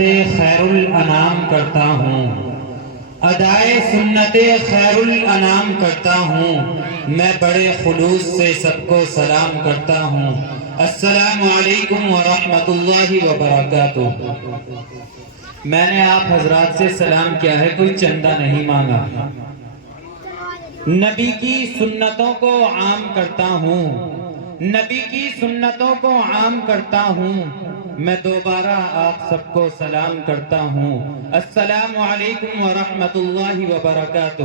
خیر الانام کرتا ہوں، ادائے سنت خیر الانام کرتا ہوں، میں بڑے خلوص سے سب کو سلام کرتا ہوں۔ السلام علیکم ورحمۃ اللہ وبرکاتہ۔ میں نے آپ حضرات سے سلام کیا ہے، کوئی چندہ نہیں مانگا۔ نبی کی سنتوں کو عام کرتا ہوں، نبی کی سنتوں کو عام کرتا ہوں، میں دوبارہ آپ سب کو سلام کرتا ہوں۔ السلام علیکم ورحمۃ اللہ وبرکاتہ۔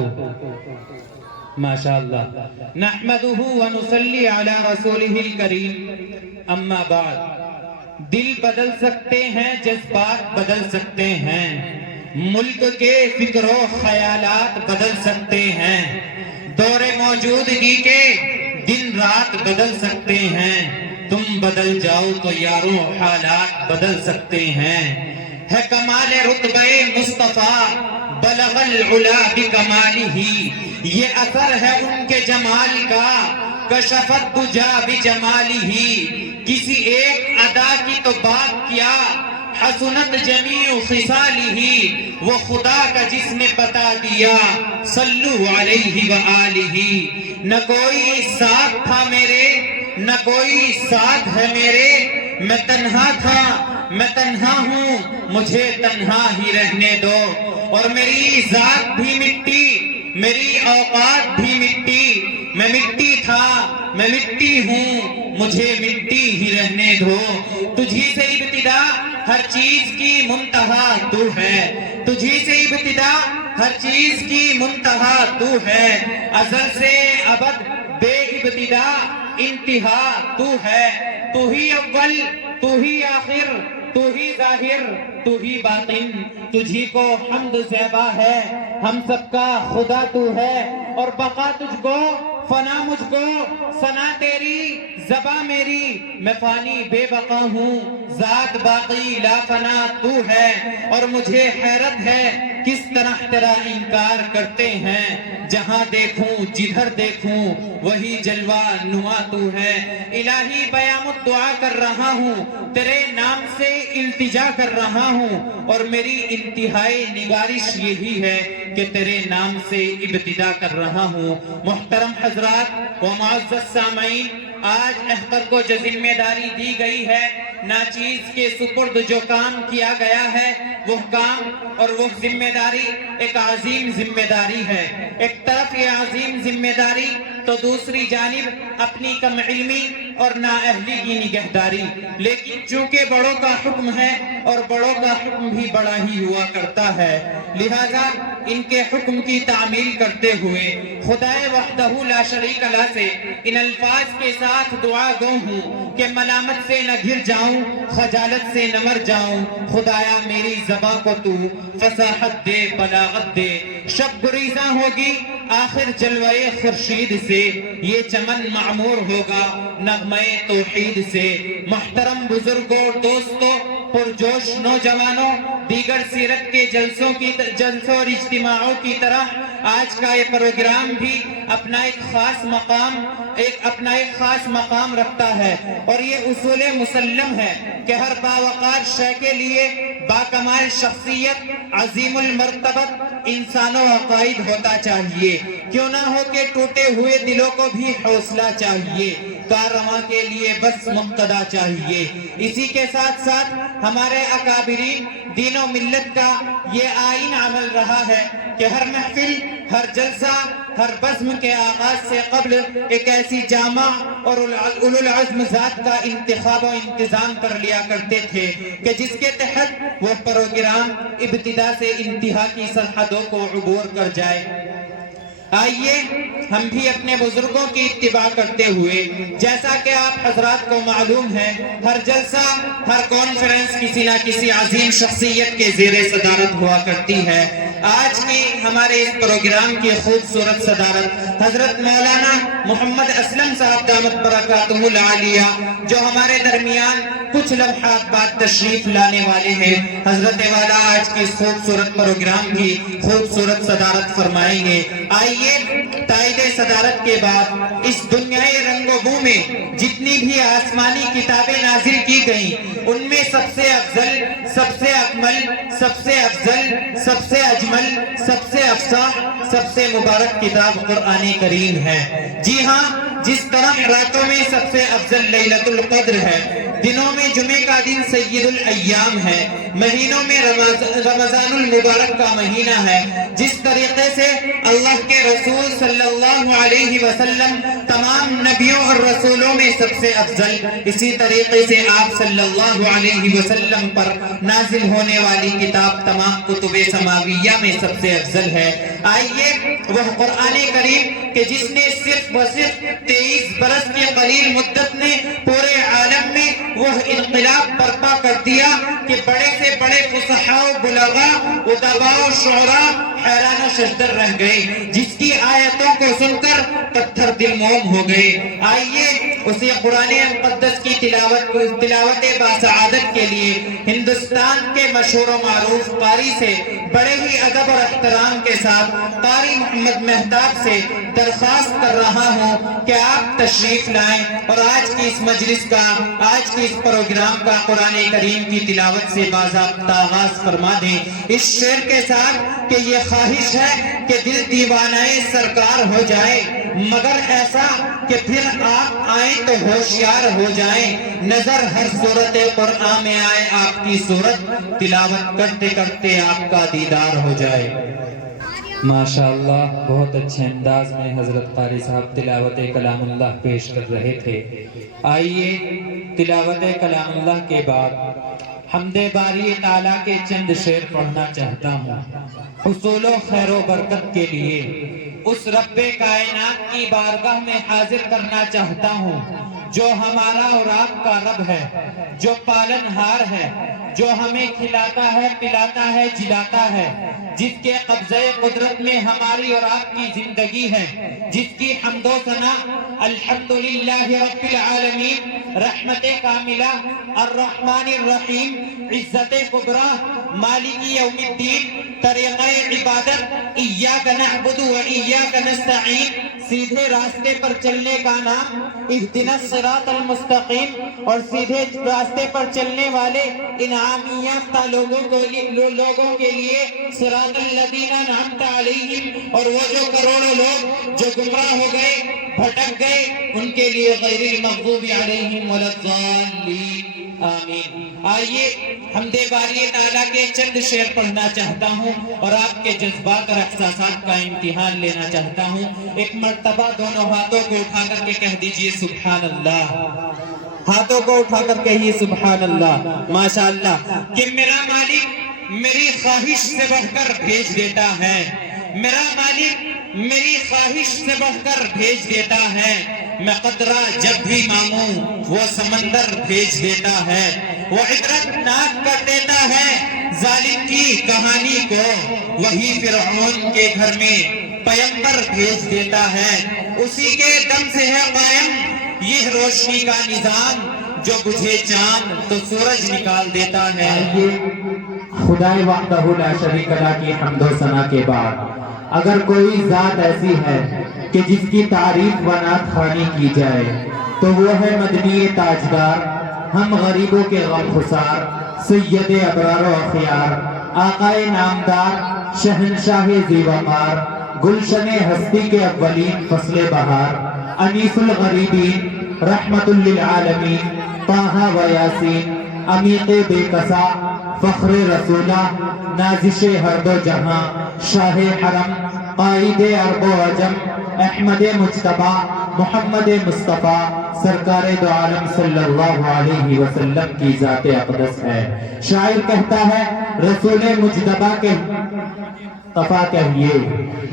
ماشاءاللہ، نحمدہ ونصلی علی رسولہ الکریم، اما بعد۔ دل بدل سکتے ہیں، جذبات بدل سکتے ہیں، ملک کے فکر و خیالات بدل سکتے ہیں، دور موجودگی کے دن رات بدل سکتے ہیں، تم بدل جاؤ تو یاروں حالات بدل سکتے ہیں۔ ہے کمال رتبہ مصطفیٰ بلغ العلا بکمالہ، یہ اثر ہے ان کے جمال کا، کشفت دجا بجمالہ، کسی ایک ادا کی تو بات کیا، حسنت جمیع خصالہ، وہ خدا کا جس نے بتا دیا، صلو علیہ وآلہ۔ نہ کوئی ساتھ تھا میرے، نہ کوئی ساتھ ہے میرے، میں تنہا تھا، میں تنہا ہوں، مجھے تنہا ہی رہنے دو، اور میری ذات بھی مٹی، میری اوقات بھی مٹی، میں مٹی تھا، میں مٹی ہوں، مجھے مٹی ہی رہنے دو۔ تجھی سے ابتدا ہر چیز کی منتہا تو ہے، تجھی سے ابتدا ہر چیز کی منتہا تو ہے، ازل سے ابد بے ابتدا انتہا تو ہے، تو ہی اول، تو ہی آخر، تو ہی ظاہر، تو ہی باطن، تجھی کو حمد زیبا ہے، ہم سب کا خدا تو ہے، اور بقا تجھ کو، فنا مجھ کو، ثنا تیری، زباں میری، میں فانی بے بقا ہوں، ذات باقی لا فنا تو ہے، اور مجھے حیرت ہے کس طرح تیرا انکار کرتے ہیں، جہاں دیکھوں جدھر دیکھوں وہی جلوہ نما تو ہے۔ الہی بیامت دعا کر رہا ہوں، تیرے نام سے التجا کر رہا ہوں، اور میری انتہائی نگارش یہی ہے کہ تیرے نام سے ابتدا کر رہا ہوں۔ محترم حضرات و معزز سامعین، آج احقر کو جو ذمہ داری دی گئی ہے، ناچیز کے سپرد جو کام کیا گیا ہے، وہ کام اور وہ ذمہ داری ایک عظیم ذمہ داری ہے۔ ایک طرف یہ عظیم ذمہ داری تو دوسری جانب اپنی کم علمی اور نااہلی کی نگہداری، لیکن چونکہ بڑوں کا حکم ہے اور بڑوں کا حکم بھی بڑا ہی ہوا کرتا ہے، لہذا ان کے حکم کی تعمیل کرتے ہوئے خدائے وحدہ لا شریک لہ سے ان الفاظ کے ساتھ دعا گو ہوں کہ ملامت سے نہ گر جاؤں، خجالت سے نہ مر جاؤں، خدایا میری زباں کو تو فصاحت دے، بلاغت دے، شب گریزاں ہوگی آخر جلوہ خورشید سے، یہ چمن معمور ہوگا نغمہ توحید سے۔ محترم بزرگوں، دوستوں، پرجوش نوجوانوں، دیگر سیرت کے جلسوں اور اجتماعوں کی طرح آج کا یہ پروگرام بھی اپنا ایک خاص مقام رکھتا ہے، اور یہ اصول مسلم ہے کہ ہر باوقار شے کے لیے باکمال شخصیت، عظیم المرتبت انسان و عقائد ہوتا چاہیے، کیوں نہ ہو کہ ٹوٹے ہوئے دلوں کو بھی حوصلہ چاہیے، کاررواں کے لیے بس مقتدا چاہیے۔ اسی کے ساتھ ساتھ ہمارے اکابرین دین و ملت کا یہ آئین عمل رہا ہے کہ ہر محفل، ہر جلسہ، ہر بزم کے آغاز سے قبل ایک ایسی جامع اور اولو العزم ذات کا انتخاب و انتظام کر لیا کرتے تھے کہ جس کے تحت وہ پروگرام ابتدا سے انتہا کی سرحدوں کو عبور کر جائے۔ آئیے ہم بھی اپنے بزرگوں کی اتباع کرتے ہوئے، جیسا کہ آپ حضرات کو معلوم ہے ہر جلسہ، ہر کانفرنس کسی نہ کسی عظیم شخصیت کے زیر صدارت ہوا کرتی ہے۔ آج بھی ہمارے اس پروگرام کی خوبصورت صدارت حضرت مولانا محمد اسلم صاحب دامت برکاتہ العالیہ، جو ہمارے درمیان کچھ لمحات بعد تشریف لانے والے ہیں، حضرت والا آج کی اس خوبصورت پروگرام کی خوبصورت صدارت فرمائیں گے۔ آئیے تائید صدارت کے بعد اس دنیائے رنگ و بو میں جتنی بھی آسمانی کتابیں نازل کی گئیں ان میں سب سے افضل، سب سے اکمل، سب سے افضل، سب سے اجمل، سب سے افصاح، سب سے مبارک کتاب قرآن کریم ہے۔ جی ہاں، جس طرح راتوں میں سب سے افضل لیلۃ القدر ہے، دنوں میں جمعہ کا دن سید الایام ہے، مہینوں میں رمضان المبارک کا مہینہ ہے، جس طریقے سے اللہ کے رسول صلی اللہ علیہ وسلم تمام نبیوں اور رسولوں میں سب سے افضل، اسی طریقے سے آپ صلی اللہ علیہ وسلم پر نازل ہونے والی کتاب تمام کتب سماویہ میں سب سے افضل ہے۔ آئیے وہ قرآن کریم کہ جس نے صرف و صرف 23 برس کی قلیل مدت نے پورے عالم میں وہ انقلاب برپا کر دیا کہ بڑے سے بڑے فصحاء و بلغاء، ادباء و شعراء حیران و ششدر رہ گئے، جس کی آیتوں کو سن کر پتھر دل موم ہو گئے۔ آئیے اسی قرآن مقدس کی تلاوت باسعادت کے لیے ہندوستان کے مشہور و معروف قاری سے بڑے ہی ادب اور احترام کے ساتھ قاری محمد مہتاب سے درخواست کر رہا ہوں کہ آپ تشریف لائیں اور آج کی اس مجلس کا، آج کی اس پروگرام کا قرآن کریم کی تلاوت سے باضابطہ آغاز فرما دیں، اس شعر کے ساتھ کہ یہ خواہش ہے کہ دل دیوانہ سرکار ہو جائے، مگر ایسا کہ پھر آپ آئیں تو ہوشیار ہو جائیں، نظر ہر صورت قرآن میں آئے آپ کی صورت، تلاوت کرتے کرتے آپ کا دیدار ہو جائے۔ ماشاءاللہ، بہت اچھے انداز میں حضرت قاری صاحب تلاوت کلام اللہ پیش کر رہے تھے۔ آئیے تلاوت کلام اللہ کے بعد حمد باری تعالیٰ کے چند شعر پڑھنا چاہتا ہوں، حصول و خیر و برکت کے لیے اس رب کائنات کی بارگاہ میں حاضر کرنا چاہتا ہوں جو ہمارا اور آپ کا رب ہے، جو پالن ہار ہے، جو ہمیں کھلاتا ہے، پلاتا ہے، جلاتا ہے، جس کے قبضہ قدرت میں ہماری اور آپ کی زندگی ہے، جس کی حمد و ثنا الحمدللہ رب العالمین، رحمت کاملہ، الرحمن الرحیم، عزت کبریٰ، مالک یوم الدین، طریقہ عبادت، ایاک نعبد و ایاک نستعین، سیدھے راستے پر چلنے کا نام، اہدنا الصراط المستقیم، اور سیدھے راستے پر چلنے والے انعام یافتہ لوگوں کے لیے صراط الذین انعمت علیہم، اور وہ جو کروڑوں لوگ جو گمراہ ہو گئے، بھٹک گئے، ان کے لیے غیر المغضوب علیہم ولا الضالین، آمین۔ آئیے حمد باری تعالیٰ کے چند شعر پڑھنا چاہتا ہوں اور آپ کے جذبات اور احساسات کا امتحان لینا چاہتا ہوں۔ ایک مرتبہ دونوں ہاتھوں کو اٹھا کر کے کہہ دیجئے سبحان اللہ، ہاتھوں کو اٹھا کر کہیے سبحان اللہ۔ ماشاءاللہ کہ میرا مالک میری خواہش سے بڑھ کر بھیج دیتا ہے، میرا مالک میری خواہش سے بڑھ کر بھیج دیتا ہے، میں قطرہ جب بھی مانگوں وہ سمندر بھیج دیتا ہے، وہ عبرت ناک کر دیتا ہے ظالم کی کہانی کو، وہی فرعون کے گھر میں پیغمبر بھیج دیتا ہے، اسی کے دم سے ہے قائم یہ روشنی کا نظام، جو بجھے چاند تو سورج نکال دیتا ہے۔ خدائے وحدہ لا شریک لہ کی حمد و ثنا کے بعد اگر کوئی ذات ایسی ہے کہ جس کی تعریف و نعت خوانی کی جائے تو وہ ہے مدنی تاجدار، ہم غریبوں کے غم خسار، سید ابرار و اخیار، آقائے نامدار، شہنشاہ ذی وقار، گلشن ہستی کے اولین فصل بہار، انیس الغریبین، رحمت للعالمین، طٰہٰ و یاسین، عمیق بے کسا، فخر رسولہ، نازش ہر دو جہاں، شاہ حرم، قائد عرب و عجم، احمد مجتبیٰ، محمد مصطفیٰ، سرکار دو عالم صلی اللہ علیہ وسلم کی ذات اقدس ہے۔ شاعر کہتا ہے رسول مجتبیٰ کے مصطفیٰ کہیے،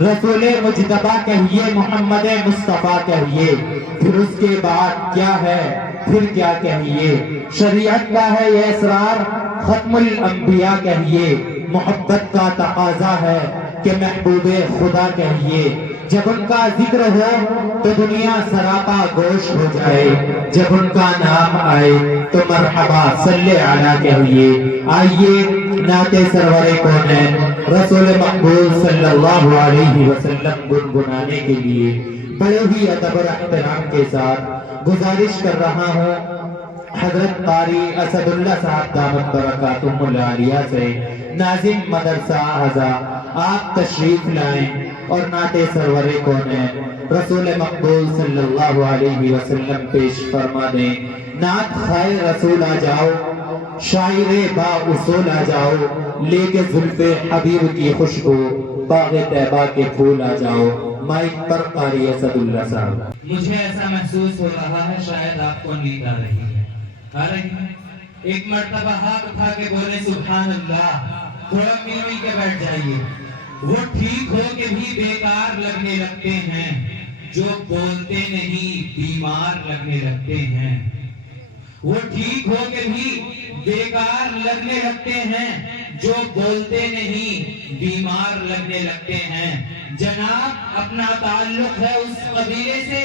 رسول مجتبیٰ کہیے، محمد مصطفیٰ کہیے، پھر اس کے بعد کیا ہے پھر کیا کہیے، شریعت کا ہے یہ اسرار، ختم الانبیاء کہیے، محبت کا تقاضا ہے کہ محبوب خدا کہیے، جب ان کا ذکر ہو تو دنیا سراپا گوش ہو جائے، جب ان کا نام آئے تو مرحبا صلی علی کہیے۔ آئیے نعت سرور کونین رسول مقبول صلی اللہ علیہ وسلم گنگنانے کے لیے بڑے ہی ادب اور احترام کے ساتھ گزارش کر رہا ہوں حضرت قاری اسد اللہ صاحب دامت برکاتہم العالیہ سے ناظم مدرسہ ہزا آپ تشریف لائیں اور نعت سرور کونین رسول مقبول صلی اللہ علیہ وسلم پیش فرما دیں. نعت خائے رسول آ جاؤ، شاعر با اصول آ جاؤ، لے کے زلف حبیب کی خوشبو باغ طیبہ کے پھول آ جاؤ. مائک پر قاری اسد اللہ صاحب. مجھے ایسا محسوس ہو رہا ہے شاید آپ کو نیند آ رہی ہے. آ رہی ہے؟ ایک مرتبہ ہاتھ اٹھا کے بولے سبحان اللہ. تھوڑا مل کے بیٹھ جائیے. وہ ٹھیک ہو کے بھی بیکار لگنے لگتے ہیں جو بولتے نہیں بیمار لگنے لگتے ہیں. وہ ٹھیک ہو کے بھی بیکار لگنے لگتے ہیں جو بولتے نہیں بیمار لگنے لگتے ہیں. جناب اپنا تعلق ہے اس قبیلے سے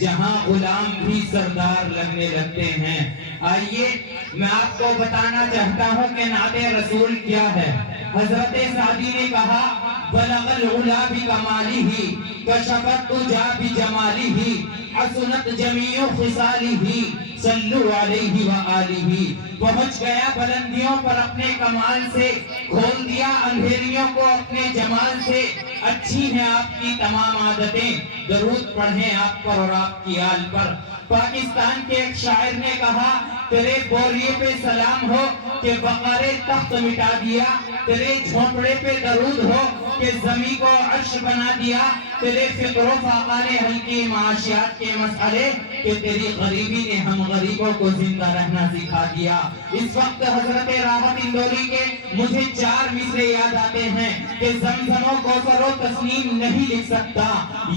جہاں غلام بھی سردار لگنے لگتے ہیں. آئیے میں آپ کو بتانا چاہتا ہوں کہ نعت رسول کیا ہے. حضرت سعدی نے کہا بلغ العلا بکمالہ کشفت الدجا بجمالہ حسنت جمیع خصالہ صلو علیہ وآلہ. پہنچ گیا بلندیوں پر اپنے کمال سے، کھول دیا اندھیریوں کو اپنے جمال سے. اچھی ہیں آپ کی تمام عادتیں، درود پڑھیں آپ پر اور آپ کی آل پر. پاکستان کے ایک شاعر نے کہا تیرے بوریے پہ سلام ہو کہ وقار تخت مٹا دیا، تیرے جھونپڑے پہ درود ہو کہ زمین کو عرش بنا دیا، تیرے فقر و فاقہ نے حل کی معاشیات کے مسئلے کہ تیری غریبی نے ہم غریبوں کو زندہ رہنا سکھا دیا. اس وقت حضرت راحت اندوری کے مجھے 4 مصرے یاد آتے ہیں کہ زمزم و کوثر و تسنیم نہیں لکھ سکتا،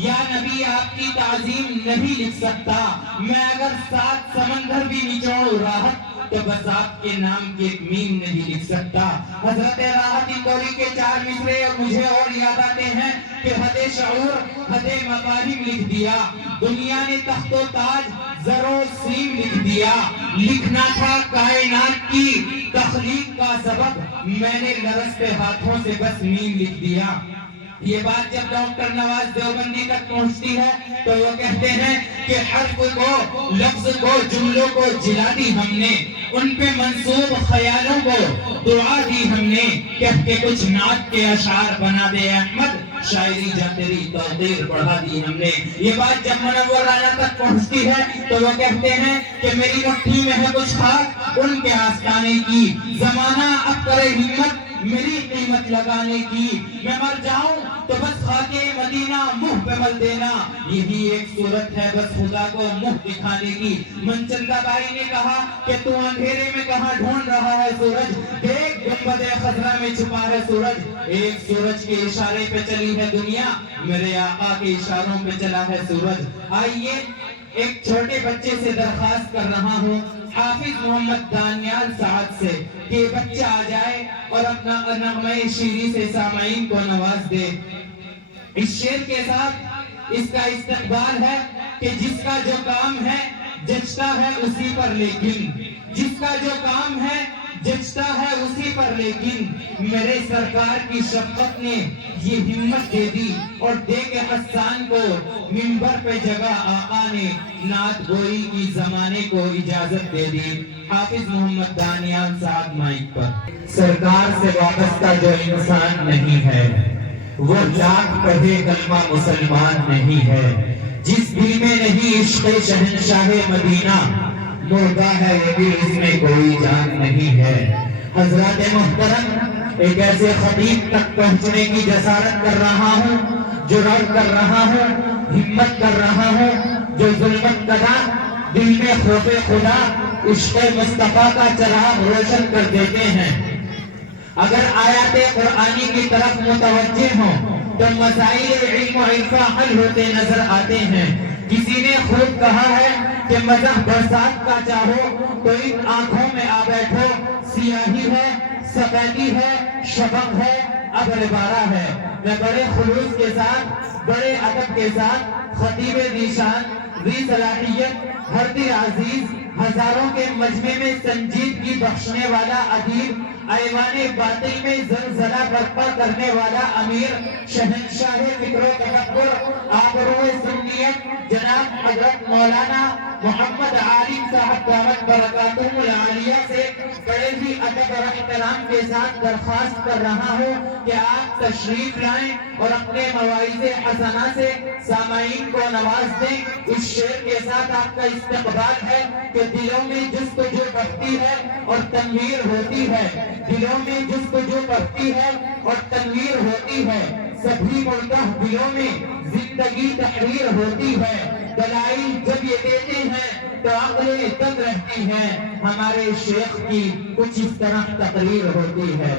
یا نبی آپ کی تعظیم نہیں لکھ سکتا. میں اگر 7 سمندر بھی نچوڑوں راحت تو بس آپ کے نام کی ایک میم نہیں لکھ سکتا. حضرت راحت اندوری کے 4 مصرے مجھے اور یاد آتے ہیں کہ حد شعور حد مفاہیم لکھ دیا، دنیا نے تخت و تاج زر و سیم لکھ دیا. لکھنا تھا کائنات کی تخلیق کا سبب، میں نے لرزتے ہاتھوں سے بس میم لکھ دیا. یہ بات جب ڈاکٹر نواز دیوبندی تک پہنچتی ہے تو وہ کہتے ہیں کہ حرف کو، لفظ کو، جملوں کو جلا دی ہم نے، ان پہ منسوب خیالوں کو دعا دی ہم نے، کہہ کے کچھ نعت کے اشعار بنا دے احمد، شاعری جا تیری توقیر بڑھا دی ہم نے. یہ بات جب منور رانا تک پہنچتی ہے تو وہ کہتے ہیں کہ میری مٹھی میں ہے کچھ خاک ان کے آستانے کی، زمانہ اب کرے ہمت میری قیمت لگانے کی، میں مر جاؤں تو بس خاک مدینہ منہ پہ مل دینا، یہی ایک صورت ہے بس خدا کو منہ دکھانے کی. منچندہ بائی نے کہا کہ تو اندھیرے میں کہاں ڈھونڈ رہا ہے سورج، دیکھ گنبد خضرا میں چھپا ہے سورج. ایک سورج کے اشارے پہ چلی ہے دنیا، میرے آقا کے اشاروں پہ چلا ہے سورج. آئیے ایک چھوٹے بچے سے درخواست کر رہا ہوں حافظ محمد دانیال سعد سے کہ بچہ آ جائے اور اپنا نغمہ شیری سے سامعین کو نواز دے. اس شعر کے ساتھ اس کا استقبال ہے کہ جس کا جو کام ہے جچتا ہے اسی پر، لیکن جس کا جو کام ہے جچتا ہے اسی پر، لیکن میرے سرکار کی شفقت نے یہ ہمت دے دی اور دے کے حسان کو منبر پہ جگہ آقا نے نعت گوئی کی زمانے کو اجازت دے دی. حافظ محمد دانیال صاحب مائک پر. سرکار سے وابستہ جو انسان نہیں ہے وہ لاکھ پڑھے کلمہ مسلمان نہیں ہے. جس دل میں نہیں عشق شہنشاہ مدینہ مردہ ہے وہ بھی اس میں کوئی جان نہیں ہے. حضرات محترم، ایک ایسے خطیب تک پہنچنے کی جسارت کر رہا ہوں، جرأت کر رہا ہوں، ہمت کر رہا ہوں، جو ظلمت کدا دل میں خوف خدا عشق مصطفیٰ کا چراغ روشن کر دیتے ہیں. اگر آیات قرآنی کی طرف متوجہ ہوں تو مسائل علم و عرفہ حل ہوتے نظر آتے ہیں. کسی نے خوب کہا ہے کہ مذہب برسات کا چاہو تو ان آنکھوں میں آ بیٹھو، سیاہی ہے، سفیدی ہے، شفق ہے، اب عبارہ ہے. میں بڑے خلوص کے ساتھ، بڑے ادب کے ساتھ خطیب ذی شان، ذی صلاحیت، ہر دل عزیز ہزاروں کے مجمع میں سنجیدگی بخشنے والا ادیب، ایوان باطل میں زلزلہ برپا کرنے والا امیر، شہنشاہ فکر و تفکر، آبرو سنیت، جناب حضرت مولانا محمد عالم صاحب دامت برکاتہم العالیہ سے بڑے ہی ادب اور احترام کے ساتھ درخواست کر رہا ہوں کہ آپ تشریف لائیں اور اپنے مواعظ حسنہ سے سامعین کو نواز دیں۔ اس شعر کے ساتھ آپ کا استقبال ہے کہ دلوں میں جستجو بڑھتی ہے اور تنویر ہوتی ہے، دلوں میں جستجو بڑھتی ہے اور تنویر ہوتی ہے، سبھی ملکہ دلوں میں زندگی تحریر ہوتی ہے، دلائل جب یہ دیتے ہیں تو عقلیں تنگ رہتی ہیں۔ ہمارے شیخ کی کچھ اس طرح تقریر ہوتی ہے۔